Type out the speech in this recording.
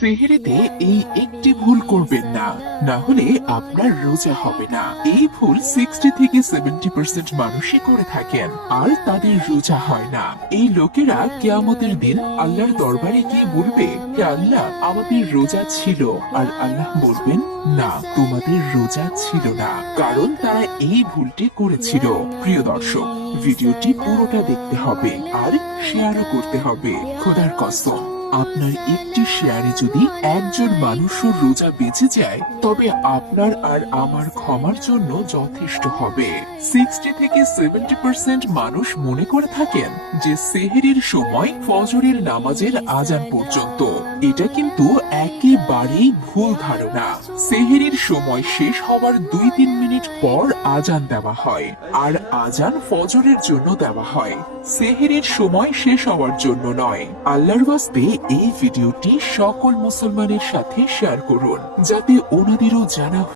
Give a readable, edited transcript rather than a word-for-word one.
সেহরিতে এই একটি ভুল করবেন না, না হলে আপনার রোজা হবে না। এই ভুল 60 থেকে 70% মানুষই করে থাকেন, আর তাদের রোজা হয় না। এই লোকেরা কিয়ামতের দিন আল্লাহর দরবারে গিয়ে বলবে, হে আল্লাহ, আমাদের রোজা ছিল। আর আল্লাহ বলবেন, না, তোমাদের রোজা ছিল না, কারণ তারা এই ভুলটি করেছিল। প্রিয় দর্শক, ভিডিওটি পুরোটা দেখতে হবে আর শেয়ারও করতে হবে। খোদার কসম, আপনার একটি শেয়ারে যদি একজন মানুষের রোজা বেঁচে যায়, তবে আপনার আর আমার ক্ষমার জন্য যথেষ্ট হবে। 60 থেকে 70% মানুষ মনে করে থাকেন যে সেহরির সময় ফজরের নামাজের আজান পর্যন্ত। এটা কিন্তু একেবারেই ভুল ধারণা। সেহরির সময় শেষ হওয়ার 2-3 মিনিট পর আজান দেওয়া হয়, আর আজান ফজরের জন্য দেওয়া হয়, সেহরির সময় শেষ হওয়ার জন্য নয়। আল্লাহর ওয়াস্তে এই ভিডিওটি সকল মুসলমানের সাথে শেয়ার করুন, যাতে ওনাদেরও জানা